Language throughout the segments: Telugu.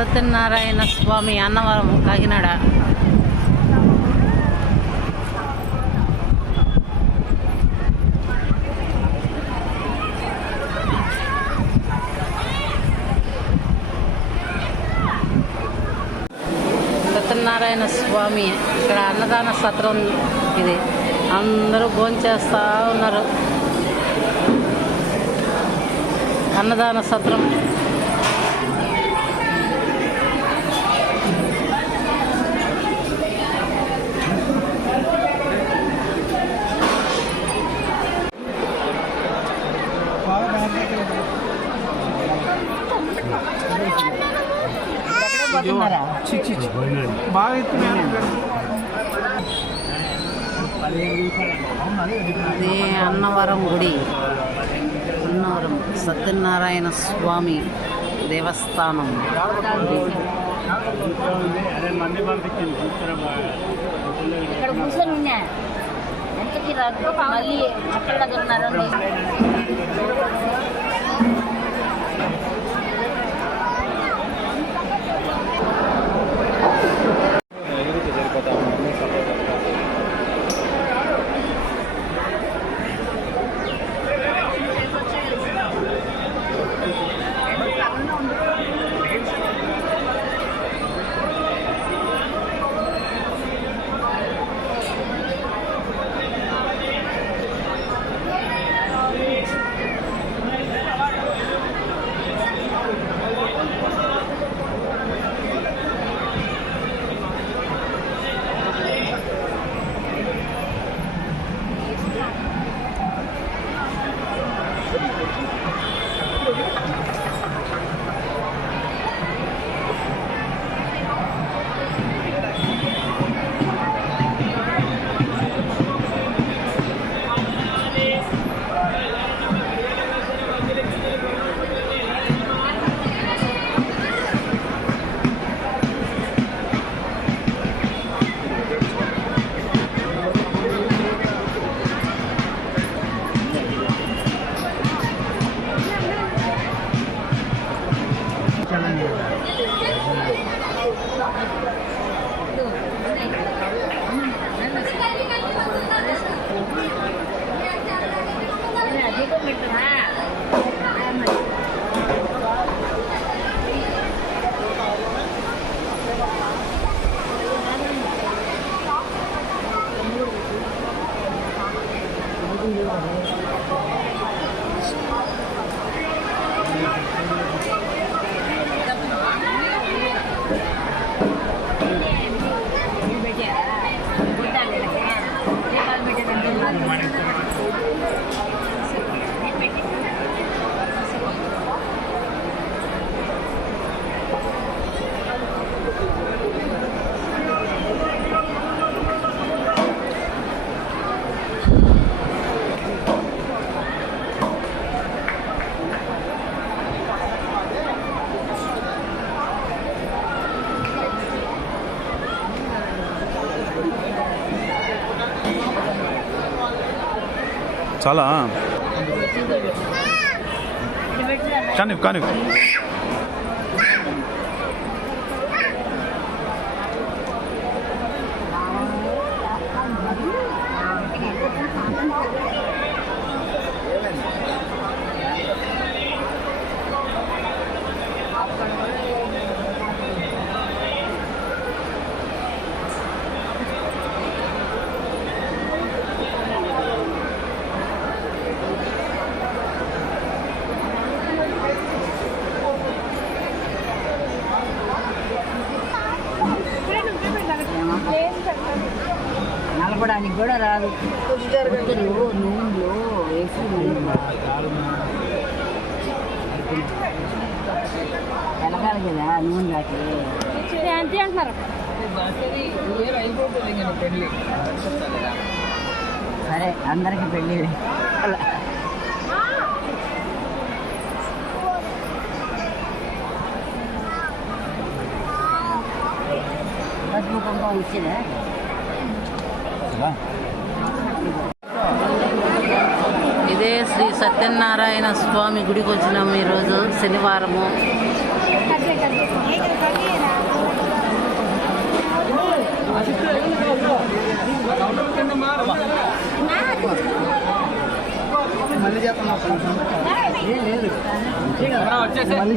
సత్యనారాయణ స్వామి అన్నవరం కాకినాడ. సత్యనారాయణ స్వామి ఇక్కడ అన్నదాన సత్రం ఇది. అందరూ భోంచేస్తూ ఉన్నారు. అన్నదాన సత్రం. అదే అన్నవరం గుడి, అన్నవరం సత్యనారాయణ స్వామి దేవస్థానం. ఇక్కడ కూర్చొని ఉన్నా ఎంతకి మళ్ళీ అక్కడ దగ్గర ఉన్నారండి. చాలా కానీ కానీ నలపడానికి కూడా రాదు. నూనెలో వేసి వెలగాలి కదా నూనె దాటి అంతే అంటున్నారు. సరే అందరికి పెళ్ళి పసుపు కుంకుమ ఇచ్చిందా? ఇదే శ్రీ సత్యనారాయణ స్వామి గుడికి వచ్చినాము ఈరోజు శనివారము. మళ్ళీ చేస్తాను మళ్ళీ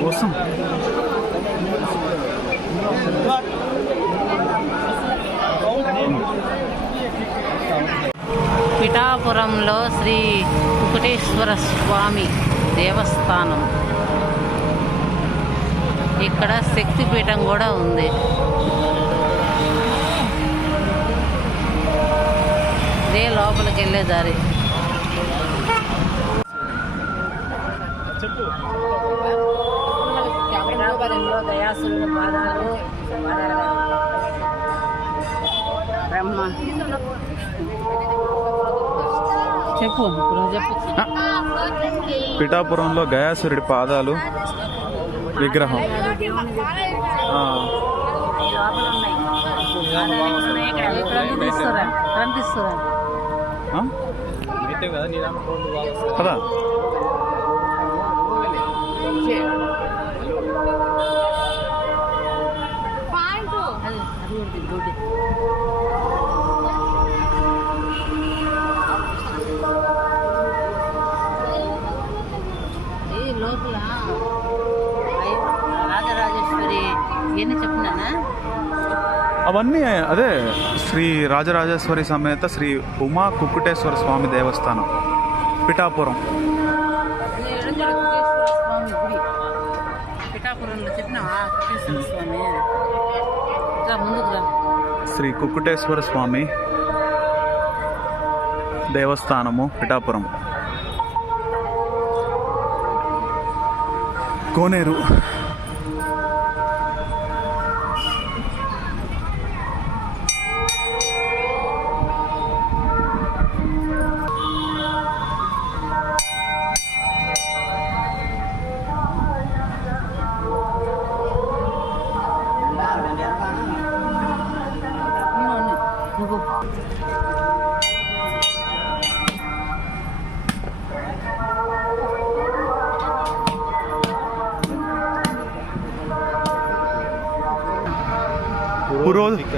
కోసం పిఠాపురంలో శ్రీ కుకుటేశ్వర స్వామి దేవస్థానం. ఇక్కడ శక్తిపీఠం కూడా ఉంది. ఇదే లోపలికి వెళ్ళే దారి. దయాసురుడు పాదాలు బ్రహ్మ చెప్పు చెప్పు. పిఠాపురంలో గయాసురుడి పాదాలు విగ్రహం. కదా లోపల రాజరాజేశ్వరి ఇవన్నీ చెప్పినానా? అవన్నీ అదే శ్రీ రాజరాజేశ్వరి సమేత శ్రీ ఉమా కుక్కుటేశ్వర స్వామి దేవస్థానం పిఠాపురం. స్వామి గుడి పిఠాపురంలో చెప్పినావా? కుక్కుటేశ్వర స్వామి ఇంకా ముందుకు రా. శ్రీ కుక్కుటేశ్వర స్వామి దేవస్థానము పిఠాపురం. కోనేరు.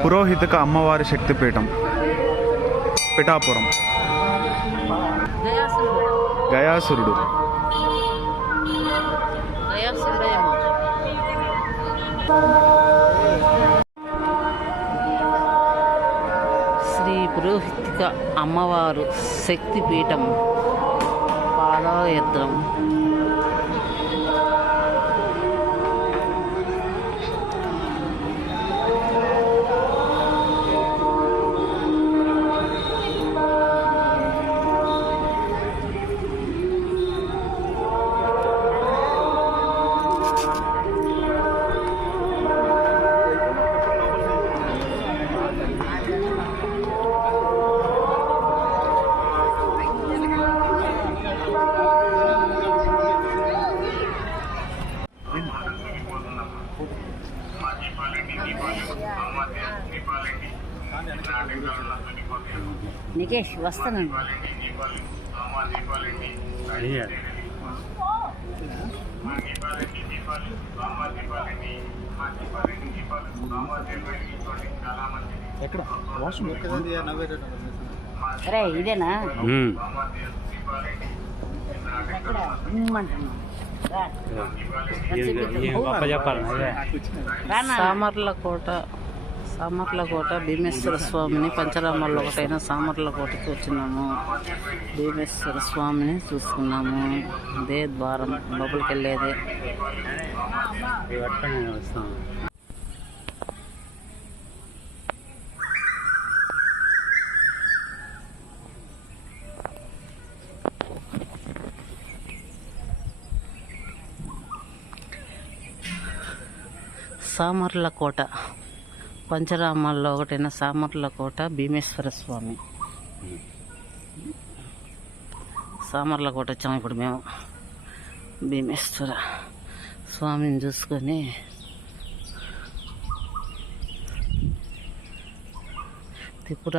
పురోహితక అమ్మవారి శక్తిపీఠం పిఠాపురం. గయాసురుడు శ్రీ పురోహితిక అమ్మవారు శక్తిపీఠం పాదయాత్రం. నికేష్ వస్తానండి. అరే ఇదేనా సామర్లకోట భీమేశ్వర స్వామిని పంచరామాల్లో ఒకటైన సామర్లకోటకి వచ్చినాము. భీమేశ్వర స్వామిని చూసుకున్నాము. ఇదే ద్వారం లోపలికి వెళ్ళేదే. సామర్లకోట పంచరామాల్లో ఒకటైన సామర్లకోట భీమేశ్వర స్వామి. సామర్లకోట వచ్చాము ఇప్పుడు మేము. భీమేశ్వర స్వామిని చూసుకొని త్రిపుర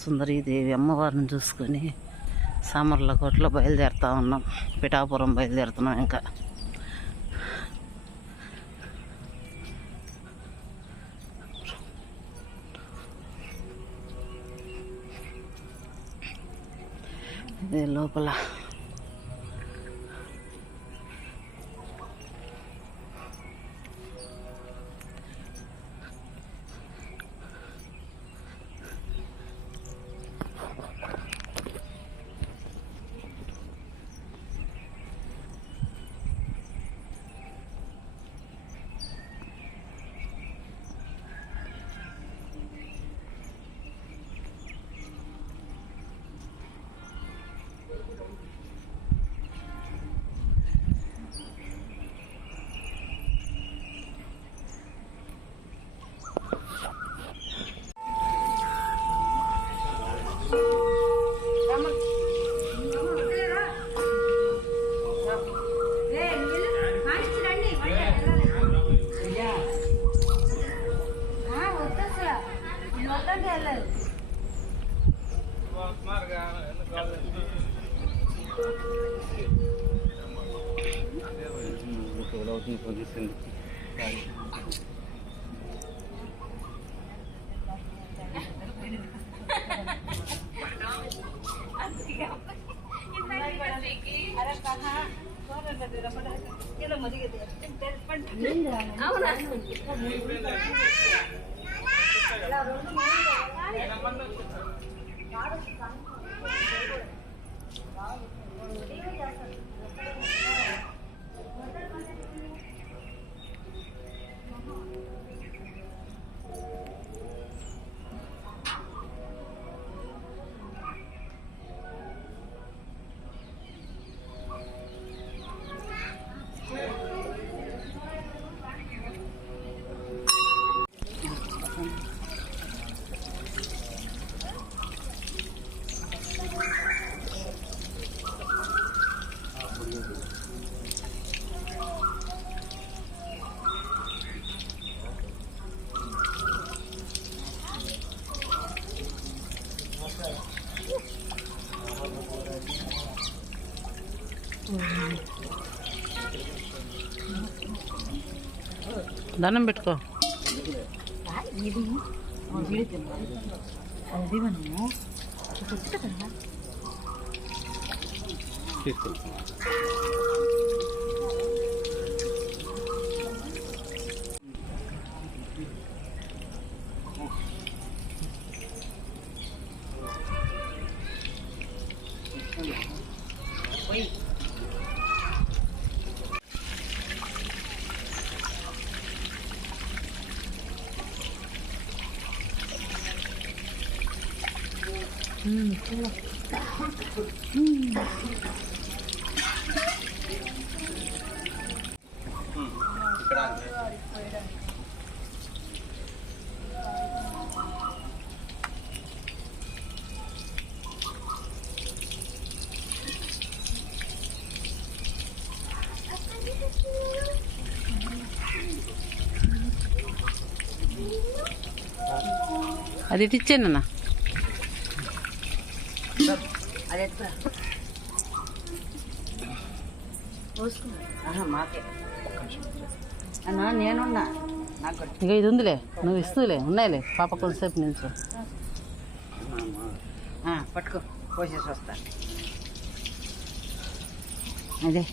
సుందరీదేవి అమ్మవారిని చూసుకొని సామర్లకోటలో బయలుదేరుతా ఉన్నాం. పిఠాపురం బయలుదేరుతున్నాం. ఇంకా ఇదే లోపల దండం పెట్టుకో. అది ఇచ్చానన్నా. మాకే అన్నా నేనున్నా. ఇక ఇది ఉందిలే, నువ్వు ఇస్తులే, ఉన్నాయిలే పాప కొంతసేపు నిల్చో. పట్టుకో, పోసేసి వస్తా. అదే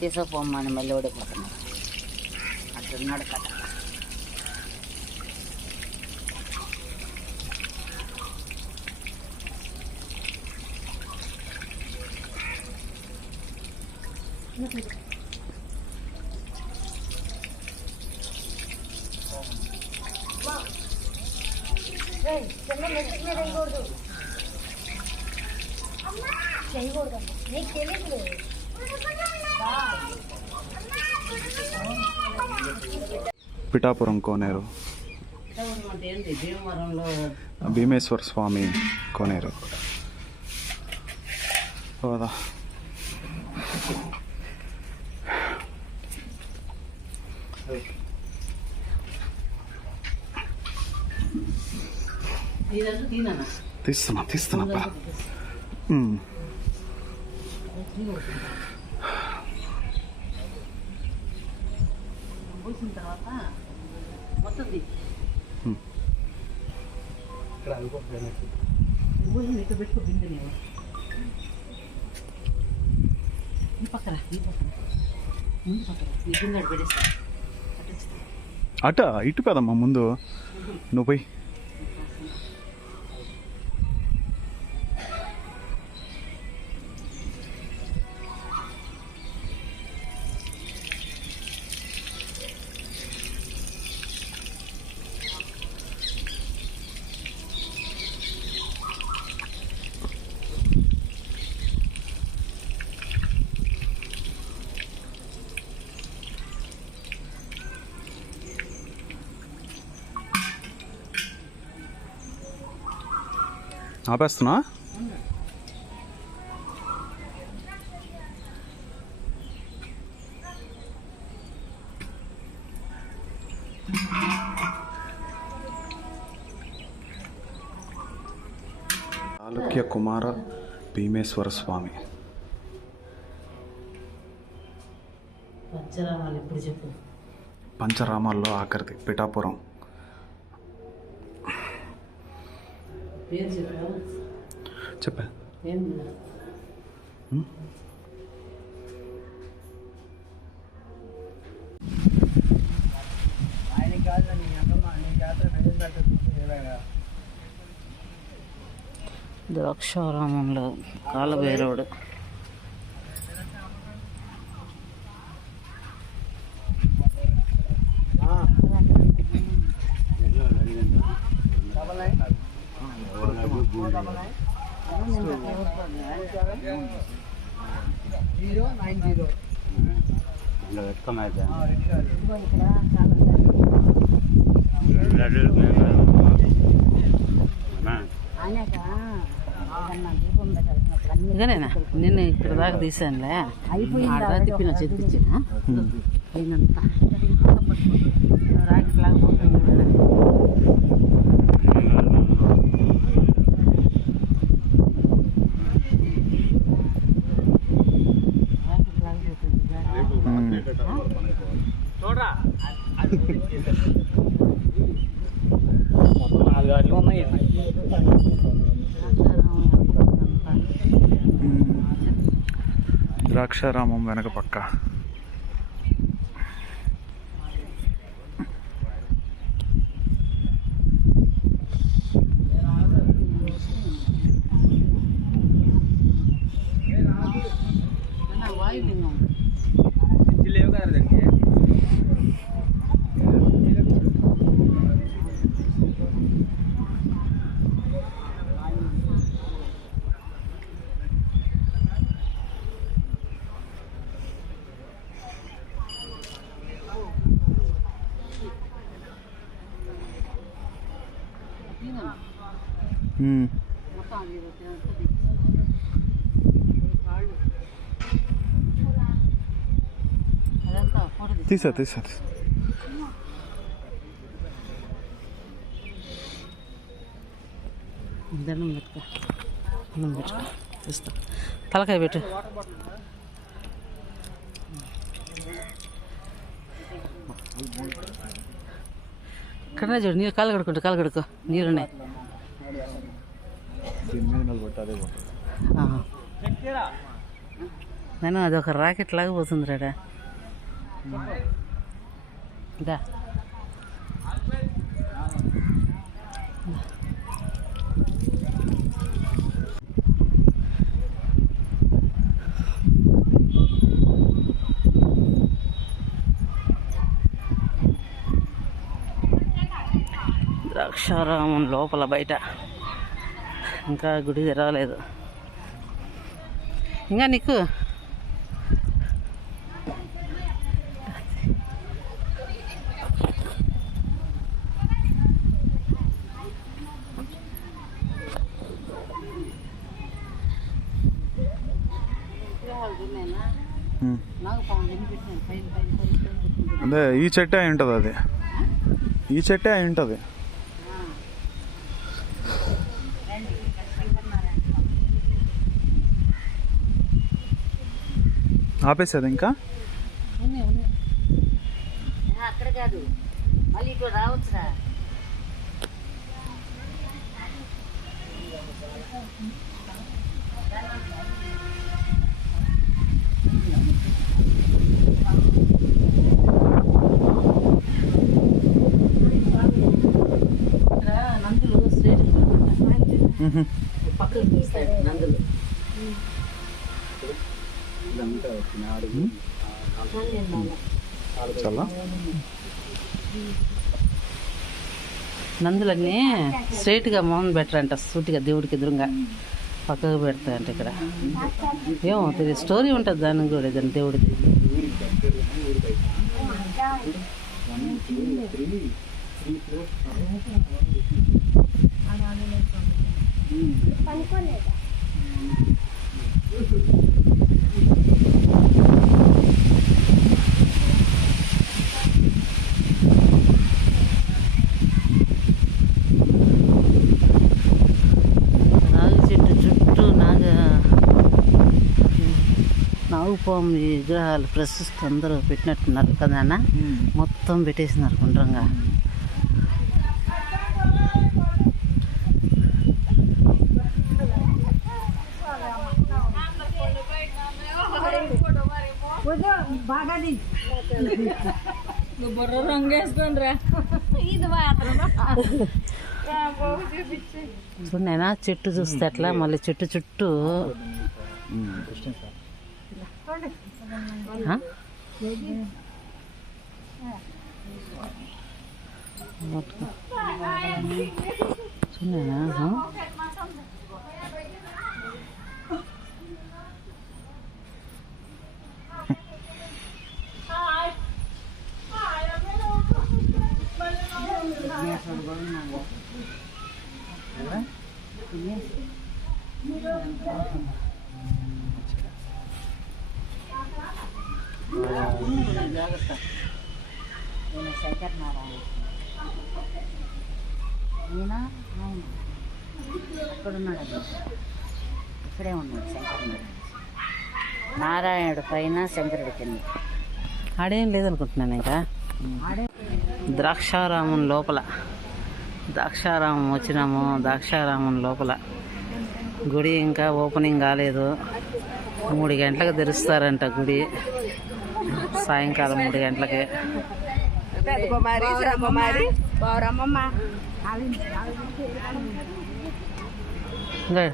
తీసుకుపోమ్మని మళ్ళీ ఓడిపోతున్నా. అట్లున్నాడు కథ. పిఠాపురం కోనేరు. అంటే ఏంటి భీమవరంలో భీమేశ్వర స్వామి కోనేరు. పోదా. తీస్తున్నా. పోసిన తర్వాత మొత్తం ఇక్కడ పెట్టుకో బిందె నేను ఈ పక్కన ముందు పక్కన ఈ బిందె పెడేస్తా ఇటు కదమ్మా ముందు నువ్వు పోయి. ఆపేస్తున్నా. చాళుక్య కుమార భీమేశ్వర స్వామి. పంచరామాలు ఎప్పుడు చెప్పు. పంచరామాల్లో ఆఖరిది పిఠాపురం. పేరు చెప్పా. ద్రాక్షారామంలో కాలభైరవుడు. ఇదేనా నిన్న ఇక్కడ దాకా తీసానులే, ఆడదా తిప్పిన చెతికిచ్చిన అయినంతా రాకెట్ లాగా పోతుంది. ద్రాక్షారామం వెనక పక్క. వాయులింగం తీసా దండం పెట్టుకో, తీస్తా. తలకాయ పెట్టు. ఇక్కడనే చూడు, నీళ్ళు కాలు కడుక్కో నీరున్నాయి. నేను అదొక రాకెట్ లాగా పోతుంది రాడా. దా ద్రాక్షారామం లోపల బయట ఇంకా గుడి తెరవలేదు. ఇంకా నీకు అదే ఈ చెట్టే అయి ఉంటుంది, అది ఈ చెట్టే అయి ఉంటుంది. ఆపేసేది ఇంకా అక్కడ కాదు, మళ్ళీ ఇటు రావచ్చురా. నందులు స్ట్రైట్ పక్కకు తీస్తాయి నందులు. చాలా నందులన్నీ స్ట్రైట్గా మొహం పెట్టరంట, సూటిగా దేవుడికి ఎదురుగా పక్కకు పెడతాయంట. ఇక్కడ ఏమో తెలియదు, స్టోరీ ఉంటుంది దానికి కూడా, ఏదైనా దేవుడిది. నాగుపాము విగ్రహాలు ప్రశస్తి అందరూ పెట్టినట్టున్నారు కదా అన్న, మొత్తం పెట్టేసినారు గుండ్రంగా. చూడైనా చెట్టు చూస్తే అట్లా, మళ్ళీ చెట్టు చుట్టూ చూడైనా శంకర్ నారాయణ అక్కడున్నాడు, ఇక్కడే ఉన్నాడు శంకర్ నారాయణుడు పైన, శంకరుడి కింద. ఆడేం లేదనుకుంటున్నాను. ఇంకా ద్రాక్షారామం లోపల, ద్రాక్షారామం వచ్చినాము. ద్రాక్షారామం లోపల గుడి ఇంకా ఓపెనింగ్ కాలేదు. 3 గంటలకు తెరుస్తారంట గుడి, సాయంకాలం 3 గంటలకి. ఇంకా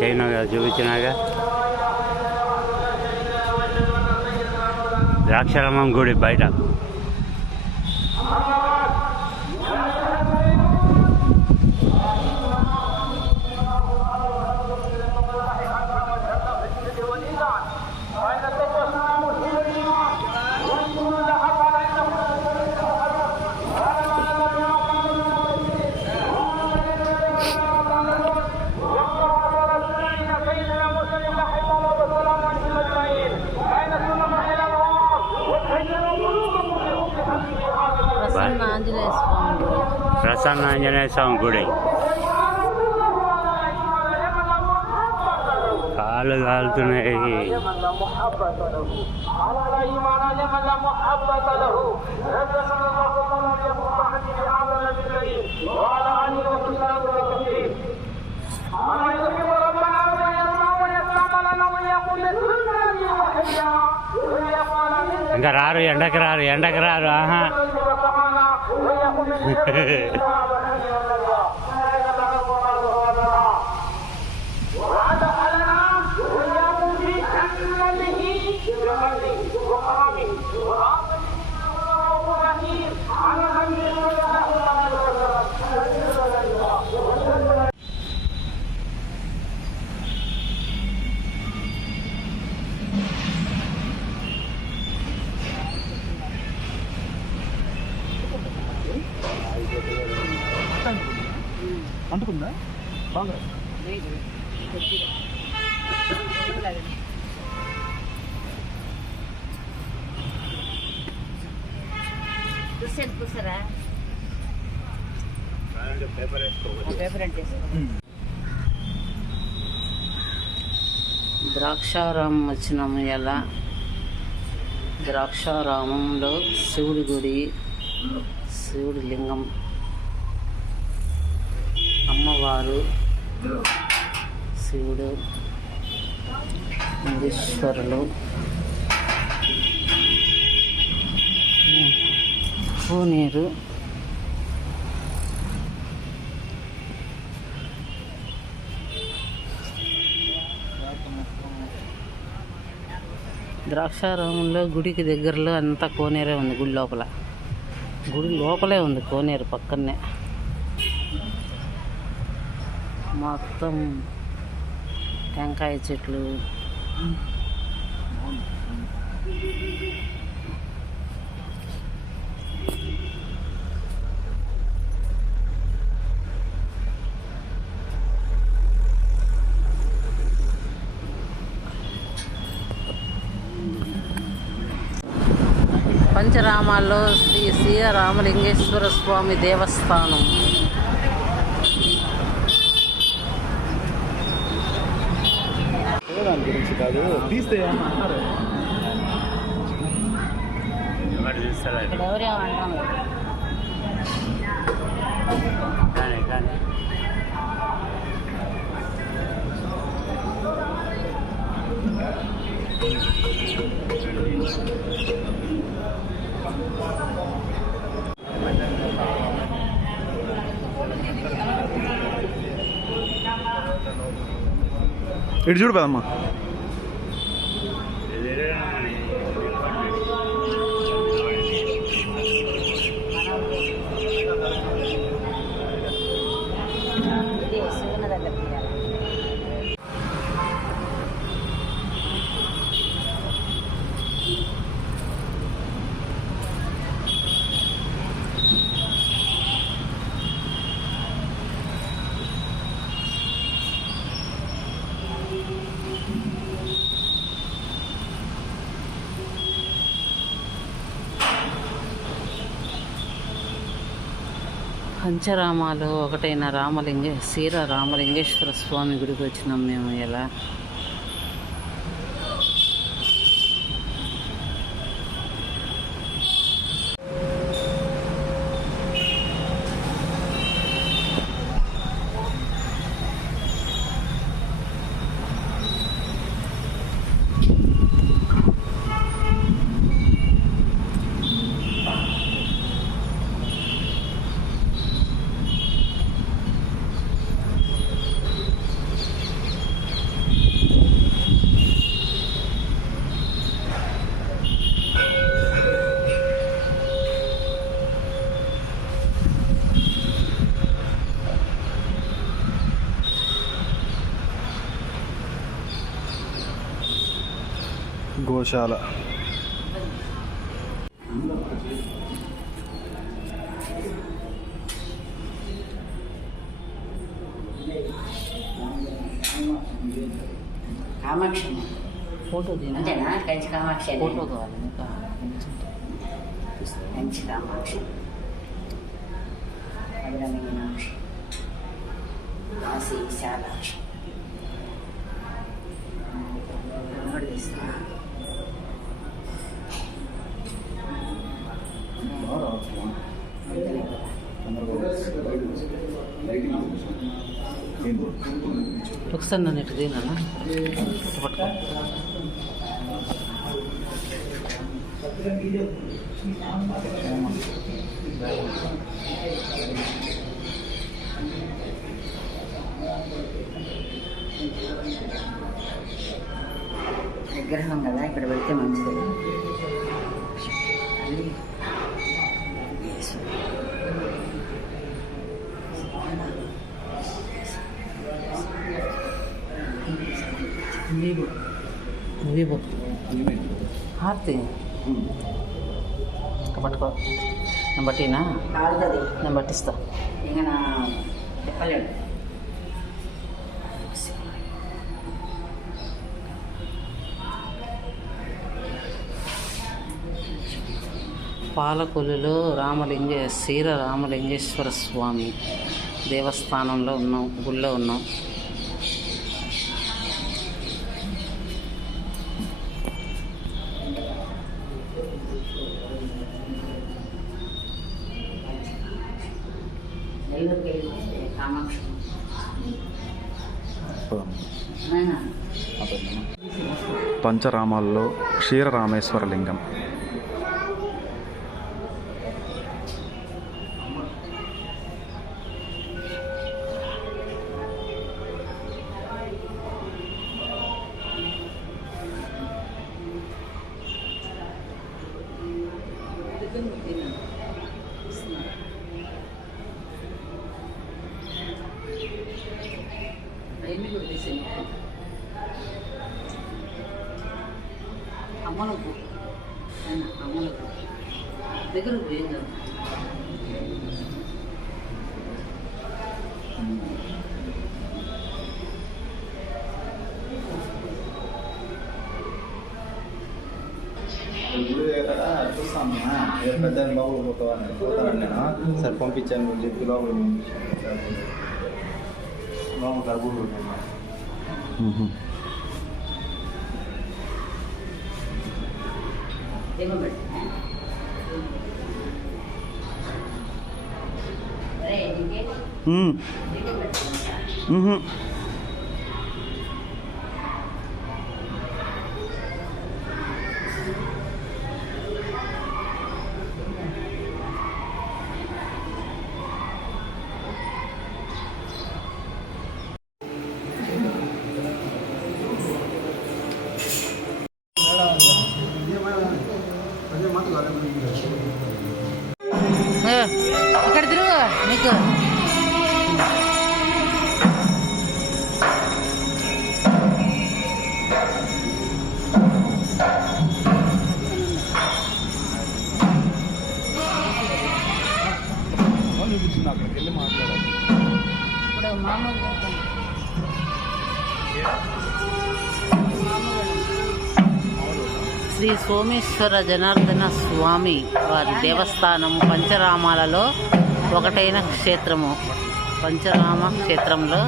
చైనాగా చూపించినాగా ద్రాక్షారామం గుడి బయట. ప్రసన్న ఆంజనేయ స్వామి గుడి. కాళ్ళు కాలుతున్నాయి. ఇంకా రారు, ఎండకి రారు, ఎండకి రారు. ఆహా అంటుకుందా బాగా కూర్చోరా పేపర్ అంటే ద్రాక్షారామం వచ్చినాము. ఎలా ద్రాక్షారామంలో శివుడి గుడి, శివుడి లింగం, అమ్మవారు, శివుడు, ఈశ్వరులు, కోనేరు, ద్రాక్షారామంలో గుడికి దగ్గరలో అంతా కోనేరే ఉంది. గుడి లోపల, గుడి లోపలే ఉంది కోనేరు పక్కనే. మొత్తం టెంకాయ చెట్లు, పంచరామాల్లో శ్రీ సీతారామలింగేశ్వర స్వామి దేవస్థానం. దాని గురించి కాదు, తీస్తే ఎవరు తీస్తారు ఇక్కడ ఎవరేమంటారు కానీ కానీ ఇటు చూడు కదమ్మా. శివుని దగ్గర తీయాలి. పంచరామాలు ఒకటైన రామలింగేశ్వర స్వామి గుడికి వచ్చినాం మేము. ఎలా గోశాల. కామాక్షి ఫోటో తీనా? అంతేనా? కంచి కామాక్షి అని. ఫోటో కావాలి ఇంకా. కంచి కామాక్షి, మధుర మీనాక్షి, కాశీ విశాలాక్షి. ఒకసారి నన్ను ఇటు తీనా పట్టుకో. విగ్రహం కదా, ఇక్కడ పెడితే మంచిది. వివో హారతి ఇంకా పట్టుకో. నేను బట్టినా? కాలుతుంది నేను పట్టిస్తా. ఇంకా నా పాలకొల్లులో శ్రీర రామలింగేశ్వర స్వామి దేవస్థానంలో ఉన్నాం, గుళ్ళో ఉన్నాం. పంచరామాల్లో క్షీరరామేశ్వర లింగం. అమ్మలకు దగ్గర పోయింది కదా. చూస్తాను పెద్ద లోపల పోతాను నేను సార్ పంపించాను చెప్పి లోపల గర్భుడు ఇక్కడ తిరుగు నీకు వెళ్ళి మాట్లాడాలి. ఇప్పుడు మామూలు శ్రీ సోమేశ్వర జనార్దన స్వామి వారి దేవస్థానం పంచరామాలలో ఒకటైన క్షేత్రము. పంచరామ క్షేత్రంలో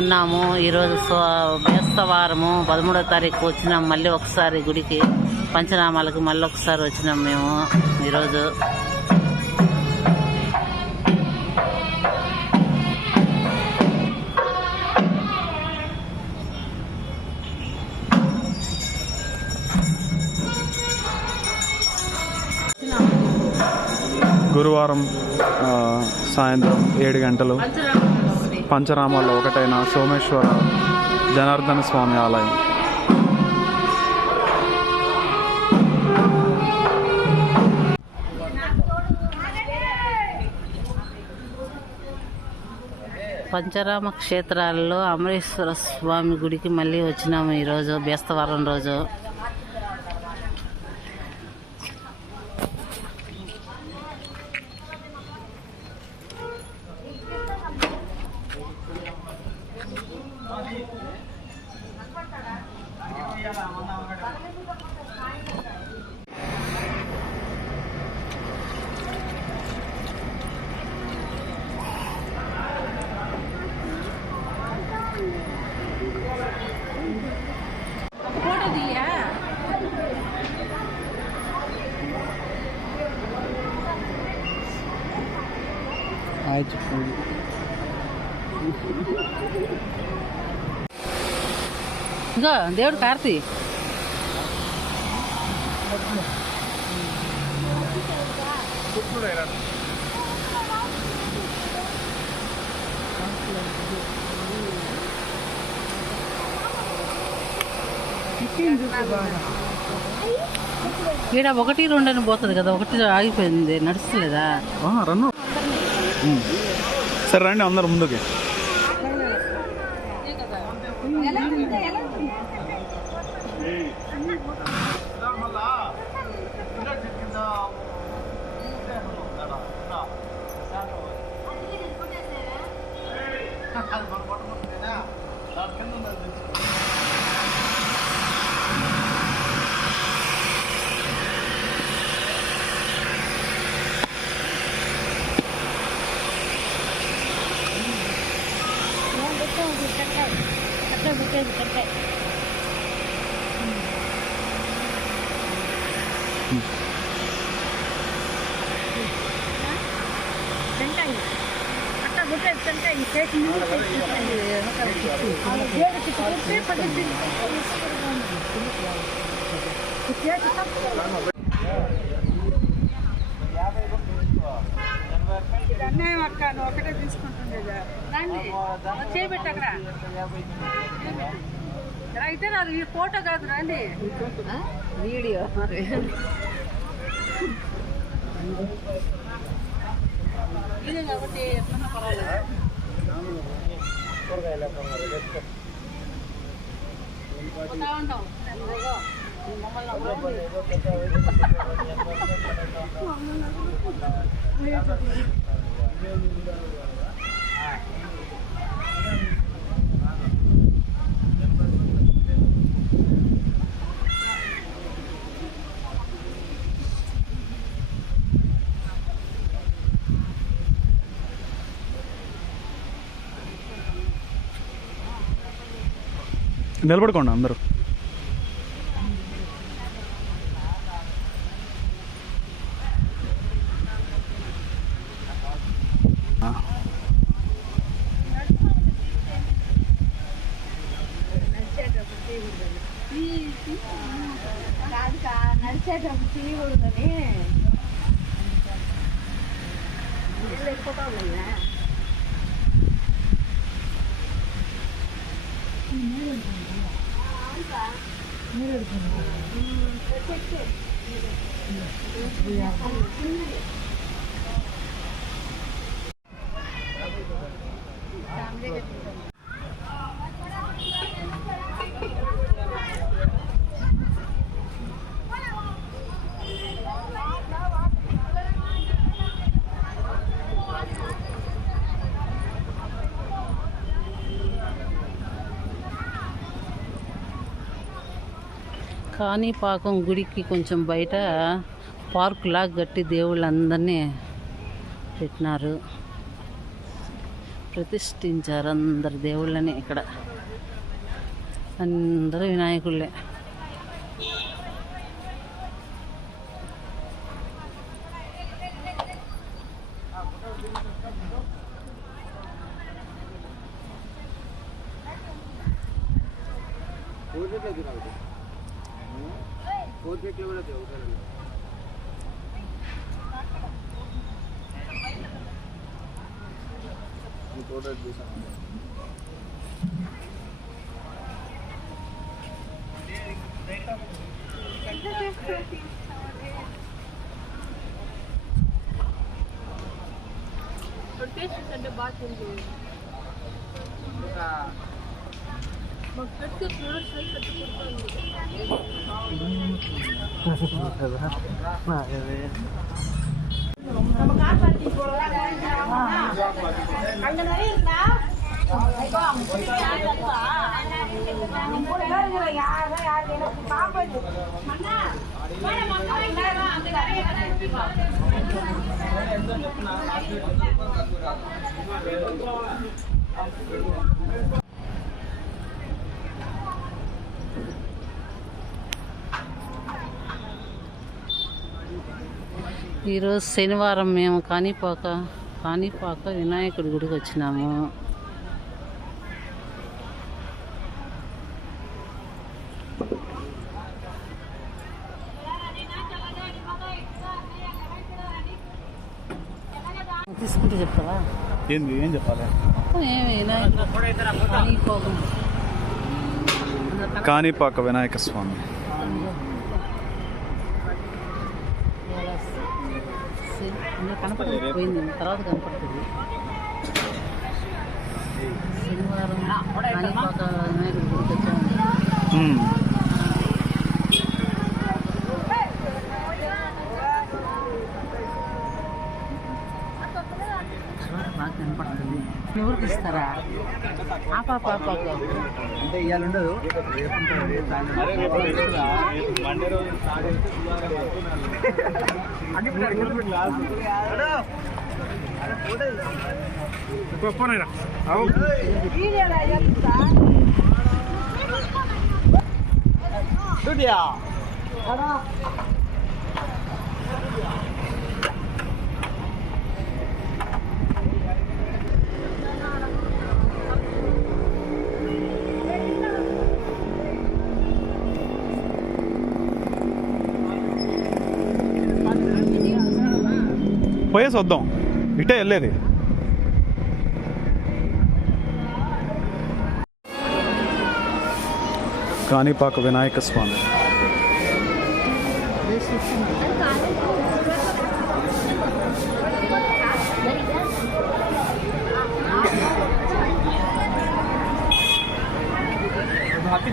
ఉన్నాము. ఈరోజు బేస్తవారము 13వ తారీఖు వచ్చినాం. మళ్ళీ ఒకసారి గుడికి పంచనామాలకు మళ్ళీ ఒకసారి వచ్చినాం మేము ఈరోజు. గురువారం సాయంత్రం 7 గంటలు పంచరామాల్లో ఒకటైన సోమేశ్వర జనార్దన స్వామి ఆలయం. పంచరామ క్షేత్రాల్లో అమరేశ్వర స్వామి గుడికి మళ్ళీ వచ్చినాము ఈరోజు బేస్తవారం రోజు. ఇంకా దేవుడు కార్తీ ఈడ 1, 2 అని పోతుంది కదా, 1 ఆగిపోయింది, నడుస్తలేదా? రన్ను సరే రండి అందరు ముందుకి. అన్యాయం అక్క, నువ్వు ఒకటే తీసుకుంటుండేదా? చేయబెట్టి అక్కడ అయితే నాది ఈ ఫోటో కాదు రండి వీడియో. ఇదే కాబట్టి ఎట్లా పర్వాలేదు. పోతా ఉంటాం నిలబడుకోండి అందరూ. నడిచేటప్పుడు తీయకూడదని ఎక్కువ కాణిపాకం గుడికి కొంచెం బయట పార్క్ లాగా కట్టి దేవుళ్ళందరినీ పెట్టినారు, ప్రతిష్ఠించారు అందరు దేవుళ్ళని. ఇక్కడ అందరూ వినాయకుళ్ళే. అంటే బాగా మాకు పెట్టుకు ఈరోజు శనివారం మేము కాణిపాక వినాయకుడి గుడికి వచ్చినాము. తీసుకుంటే చెప్తావా? ఏంది ఏం చెప్పాలి? కాణిపాక వినాయక స్వామి. కనపడకపోయింది, తర్వాత కనపడుతుంది. శనివారం కాణిపాక వినాయకుడి గుడికి వచ్చాము. బాగా కనపడుతుంది. ఎవరికి ఇస్తారా? ఆ పాప అంటే ఇవాళ ఉండదు, రేపు ఉంటుంది. పోయేసి వద్దాం, ఇటే వెళ్ళేది. కాణిపాక వినాయక స్వామి. హ్యాపీ